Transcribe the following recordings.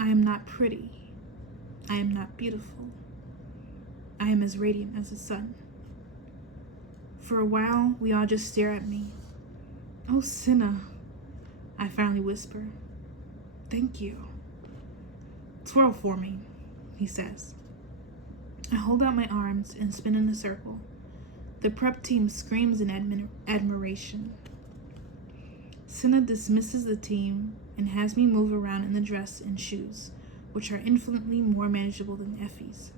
I am not pretty. I am not beautiful. I am as radiant as the sun. For a while, we all just stare at me. Oh, Cinna, I finally whisper. Thank you. Twirl for me, he says. I hold out my arms and spin in a circle. The prep team screams in admiration. Cinna dismisses the team and has me move around in the dress and shoes, which are infinitely more manageable than Effie's.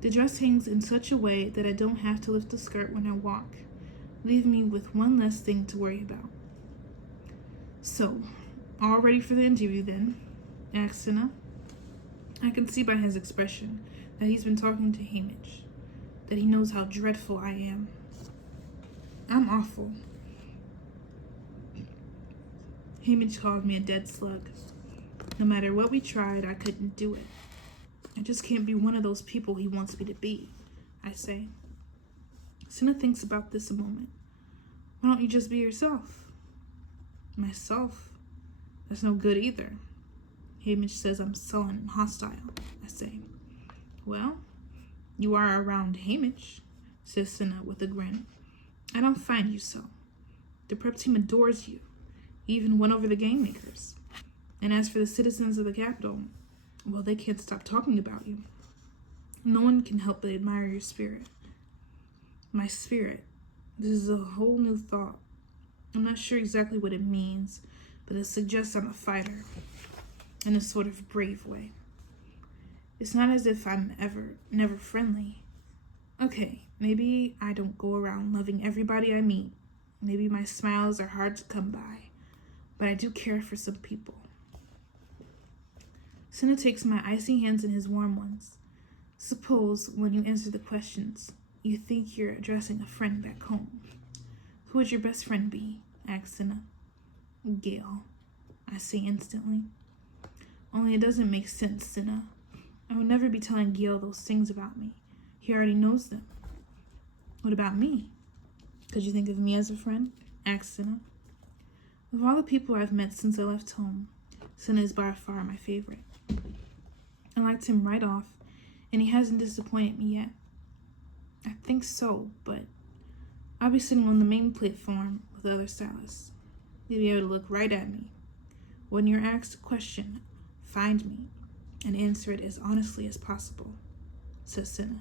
The dress hangs in such a way that I don't have to lift the skirt when I walk, leaving me with one less thing to worry about. So, all ready for the interview then? Asked Cinna. I can see by his expression that he's been talking to Hamish, that he knows how dreadful I am. I'm awful. Hamish called me a dead slug. No matter what we tried, I couldn't do it. I just can't be one of those people he wants me to be, I say. Cinna thinks about this a moment. Why don't you just be yourself? Myself? That's no good either. Hamish says I'm sullen and hostile, I say. Well, you are around Hamish, says Cinna with a grin. I don't find you so. The prep team adores you. He even won over the game makers. And as for the citizens of the capital, well, they can't stop talking about you. No one can help but admire your spirit. My spirit. This is a whole new thought. I'm not sure exactly what it means, but it suggests I'm a fighter, in a sort of brave way. It's not as if I'm never friendly. Okay, maybe I don't go around loving everybody I meet. Maybe my smiles are hard to come by, but I do care for some people. Cinna takes my icy hands in his warm ones. Suppose, when you answer the questions, you think you're addressing a friend back home. Who would your best friend be? Asks Cinna. Gail, I say instantly. Only it doesn't make sense, Cinna. I would never be telling Gail those things about me. He already knows them. What about me? Could you think of me as a friend? Asks Cinna. Of all the people I've met since I left home, Cinna is by far my favorite. I liked him right off, and he hasn't disappointed me yet. I think so, but I'll be sitting on the main platform with the other stylists. You'll be able to look right at me. When you're asked a question, find me and answer it as honestly as possible, says Cinna.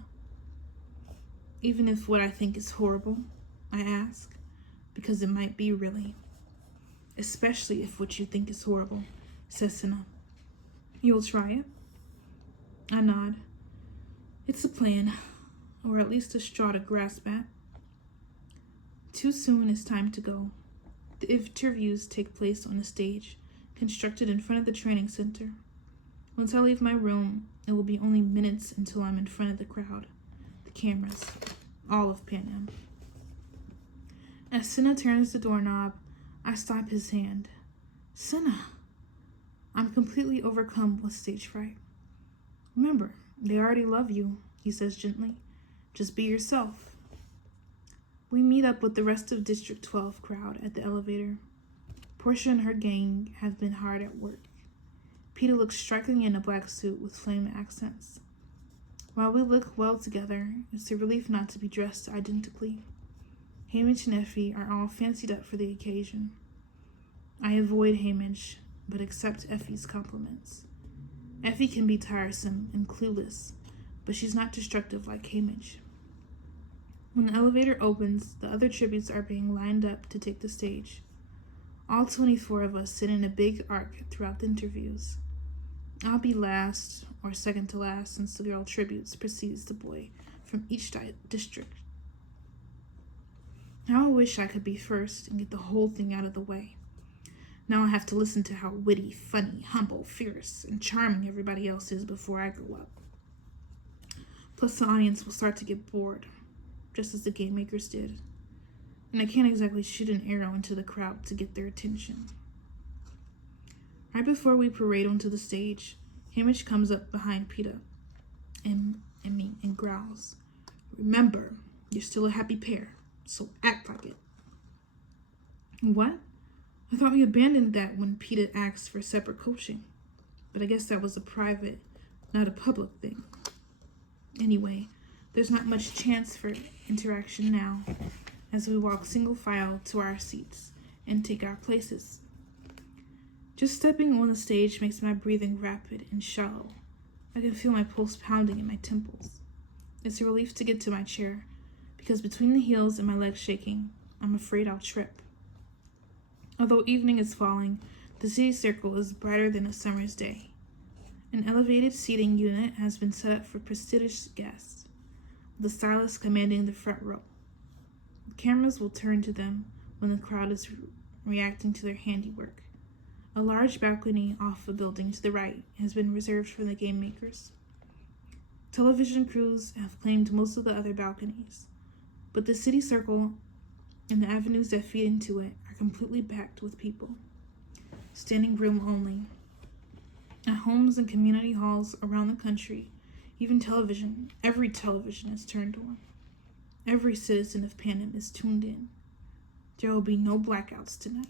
Even if what I think is horrible, I ask, because it might be really. Especially if what you think is horrible, says Cinna. You'll try it? I nod. It's a plan, or at least a straw to grasp at. Too soon it's time to go. The interviews take place on a stage, constructed in front of the training center. Once I leave my room, it will be only minutes until I'm in front of the crowd, the cameras, all of Pan Am. As Cinna turns the doorknob, I stop his hand. Cinna! I'm completely overcome with stage fright. Remember, they already love you, he says gently. Just be yourself. We meet up with the rest of District 12 crowd at the elevator. Portia and her gang have been hard at work. Peter looks striking in a black suit with flame accents. While we look well together, it's a relief not to be dressed identically. Hamish and Effie are all fancied up for the occasion. I avoid Hamish, but accept Effie's compliments. Effie can be tiresome and clueless, but she's not destructive like Hamish. When the elevator opens, the other tributes are being lined up to take the stage. All 24 of us sit in a big arc throughout the interviews. I'll be last, or second to last, since the girl tributes precedes the boy from each district. Now I wish I could be first and get the whole thing out of the way. Now I have to listen to how witty, funny, humble, fierce, and charming everybody else is before I grow up. Plus the audience will start to get bored, just as the game makers did. And I can't exactly shoot an arrow into the crowd to get their attention. Right before we parade onto the stage, Hamish comes up behind Peter and me and growls, "Remember, you're still a happy pair, so act like it." What? I thought we abandoned that when Peter asked for separate coaching. but I guess that was a private, not a public thing. Anyway, there's not much chance for interaction now as we walk single file to our seats and take our places. Just stepping on the stage makes my breathing rapid and shallow. I can feel my pulse pounding in my temples. It's a relief to get to my chair, because between the heels and my legs shaking, I'm afraid I'll trip. Although evening is falling, the city circle is brighter than a summer's day. An elevated seating unit has been set up for prestigious guests, with the stylist commanding the front row. The cameras will turn to them when the crowd is reacting to their handiwork. A large balcony off the building to the right has been reserved for the game makers. Television crews have claimed most of the other balconies, but the city circle and the avenues that feed into it are completely packed with people. Standing room only. At homes and community halls around the country, every television is turned on. Every citizen of Panem is tuned in. There will be no blackouts tonight.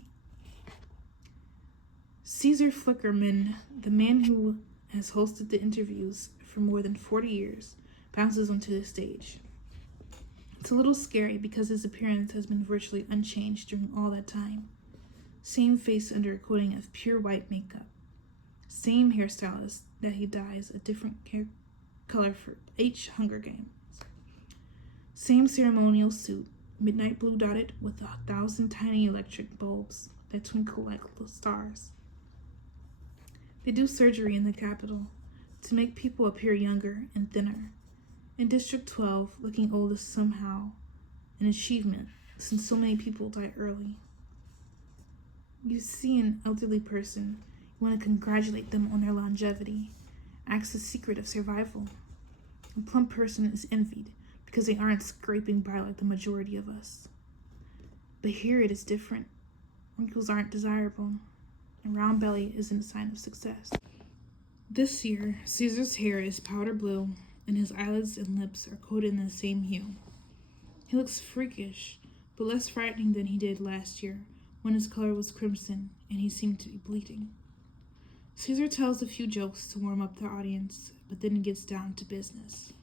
Caesar Flickerman, the man who has hosted the interviews for more than 40 years, bounces onto the stage. It's a little scary because his appearance has been virtually unchanged during all that time. Same face under a coating of pure white makeup. Same hairstylist that he dyes a different hair color for each Hunger Games. Same ceremonial suit, midnight blue dotted with 1,000 tiny electric bulbs that twinkle like stars. They do surgery in the Capitol to make people appear younger and thinner. In District 12, looking old is somehow an achievement since so many people die early. You see an elderly person, you want to congratulate them on their longevity, ask the secret of survival. A plump person is envied because they aren't scraping by like the majority of us. But here it is different. Wrinkles aren't desirable. A round belly isn't a sign of success. This year, Caesar's hair is powder blue, and his eyelids and lips are coated in the same hue. He looks freakish, but less frightening than he did last year, when his color was crimson and he seemed to be bleeding. Caesar tells a few jokes to warm up the audience, but then gets down to business.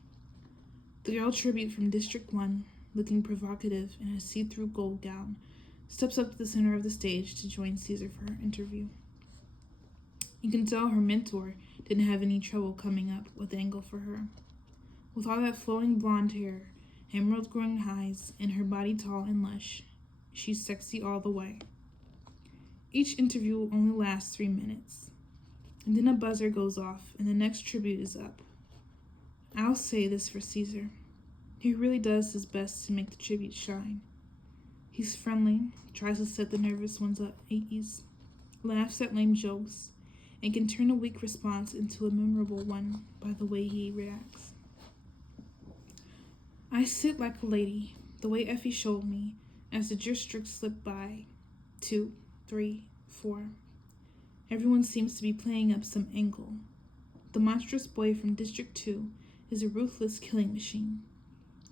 The girl tribute from District 1, looking provocative in a see-through gold gown, steps up to the center of the stage to join Caesar for her interview. You can tell her mentor didn't have any trouble coming up with the angle for her. With all that flowing blonde hair, emerald-growing eyes, and her body tall and lush, she's sexy all the way. Each interview only lasts 3 minutes, and then a buzzer goes off and the next tribute is up. I'll say this for Caesar. He really does his best to make the tribute shine. He's friendly, tries to set the nervous ones at ease, laughs at lame jokes, and can turn a weak response into a memorable one by the way he reacts. I sit like a lady, the way Effie showed me, as the districts slip by. 2, 3, 4. Everyone seems to be playing up some angle. The monstrous boy from District 2 is a ruthless killing machine.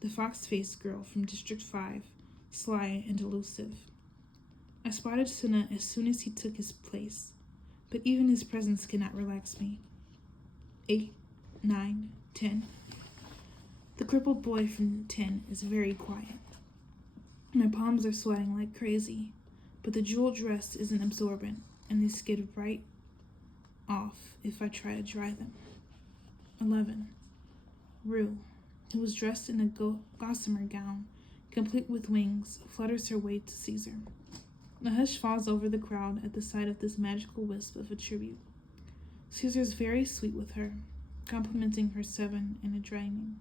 The fox-faced girl from District 5, sly and elusive. I spotted Cinna as soon as he took his place, but even his presence cannot relax me. 8, 9, 10. The crippled boy from 10 is very quiet. My palms are sweating like crazy, but the jeweled dress isn't absorbent, and they skid right off if I try to dry them. 11. Rue, who was dressed in a gossamer gown, complete with wings, flutters her way to Caesar. A hush falls over the crowd at the sight of this magical wisp of a tribute. Caesar's very sweet with her, complimenting her 7 and a draining.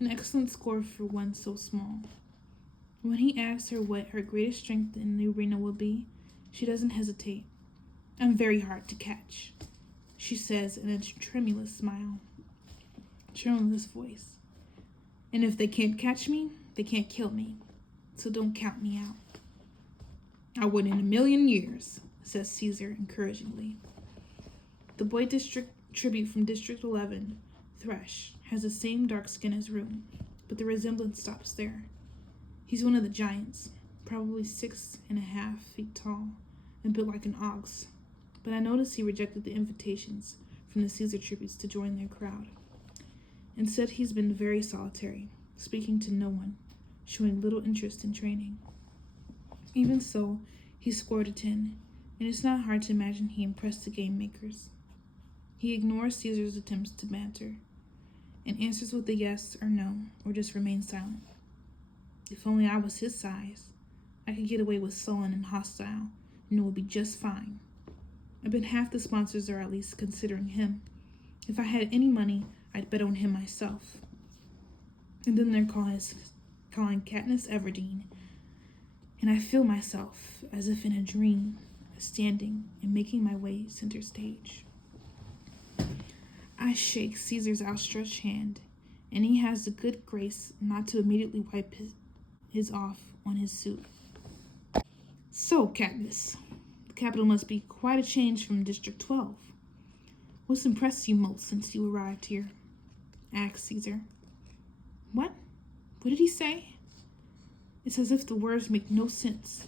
An excellent score for one so small. When he asks her what her greatest strength in the arena will be, she doesn't hesitate. I'm very hard to catch, she says in a tremulous voice. And if they can't catch me, they can't kill me, so don't count me out. I wouldn't in a million years, says Caesar encouragingly. The boy district tribute from District 11, Thresh, has the same dark skin as Rue, but the resemblance stops there. He's one of the giants, probably 6.5 feet tall, and built like an ox. but I noticed he rejected the invitations from the Caesar tributes to join their crowd. Instead, he's been very solitary, speaking to no one, showing little interest in training. Even so, he scored a 10, and it's not hard to imagine he impressed the game makers. He ignores Caesar's attempts to banter, and answers with a yes or no, or just remains silent. If only I was his size, I could get away with sullen and hostile, and it would be just fine. I bet half the sponsors are at least considering him. If I had any money, I'd bet on him myself. And then they're calling Katniss Everdeen, and I feel myself, as if in a dream, standing and making my way center stage. I shake Caesar's outstretched hand, and he has the good grace not to immediately wipe his off on his suit. So, Katniss, the capital must be quite a change from District 12. What's impressed you most since you arrived here? Asked Caesar. What? What did he say? It's as if the words make no sense.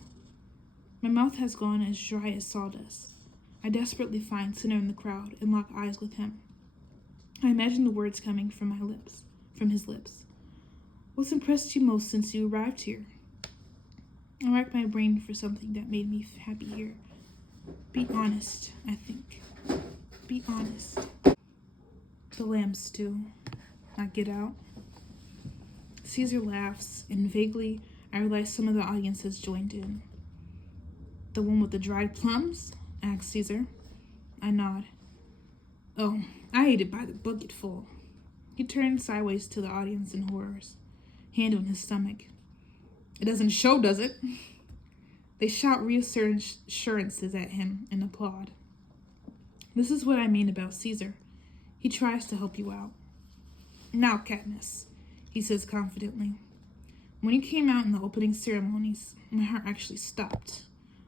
My mouth has gone as dry as sawdust. I desperately find Cinna in the crowd and lock eyes with him. I imagine the words coming from his lips. What's impressed you most since you arrived here? I racked my brain for something that made me happy here. Be honest, I think. Be honest. The lamb stew. I get out. Caesar laughs, and vaguely I realize some of the audience has joined in. The one with the dried plums? Asks Caesar. I nod. Oh, I ate it by the bucketful. He turns sideways to the audience in horrors, hand on his stomach. It doesn't show, does it? They shout reassurances at him and applaud. This is what I mean about Caesar. He tries to help you out. Now, Katniss, he says confidently. When you came out in the opening ceremonies, my heart actually stopped.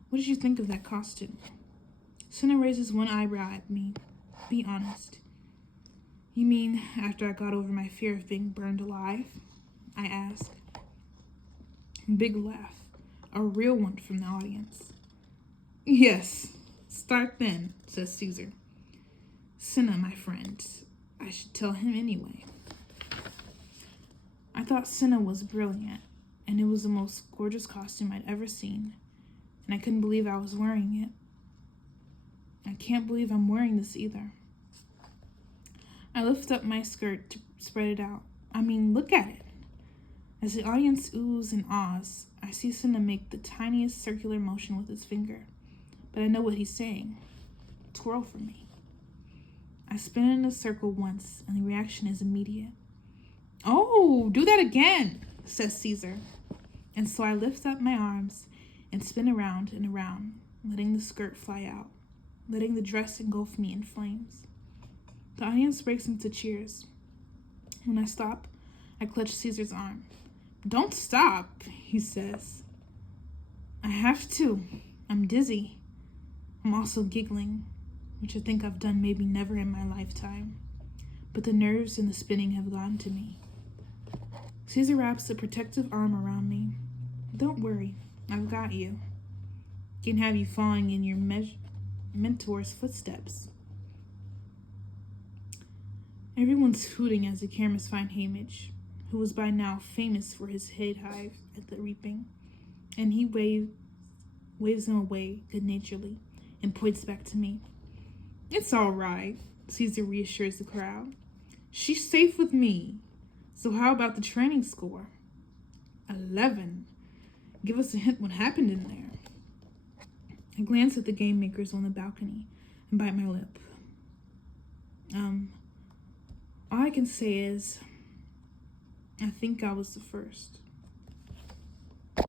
What did you think of that costume? Cinna raises one eyebrow at me. Be honest. You mean after I got over my fear of being burned alive? I ask. Big laugh. A real one from the audience. Yes, start then, says Caesar. Cinna, my friend. I should tell him anyway. I thought Cinna was brilliant, and it was the most gorgeous costume I'd ever seen, and I couldn't believe I was wearing it. I can't believe I'm wearing this either. I lift up my skirt to spread it out. I mean, look at it. As the audience oohs and ahs, I see Cinna make the tiniest circular motion with his finger, but I know what he's saying. Twirl for me. I spin in a circle once, and the reaction is immediate. Oh, do that again, says Caesar. And so I lift up my arms and spin around and around, letting the skirt fly out, letting the dress engulf me in flames. The audience breaks into cheers. When I stop, I clutch Caesar's arm. Don't stop, he says. I have to. I'm dizzy. I'm also giggling, which I think I've done maybe never in my lifetime. But the nerves and the spinning have gotten to me. Caesar wraps a protective arm around me. Don't worry, I've got you. Can't have you following in your mentor's footsteps. Everyone's hooting as the cameras find Haymitch, who was by now famous for his head hive at the reaping, and he waves them away good-naturedly and points back to me. It's all right, Caesar reassures the crowd. She's safe with me. So how about the training score? 11. Give us a hint what happened in there. I glance at the game makers on the balcony and bite my lip. All I can say is, I think I was the first.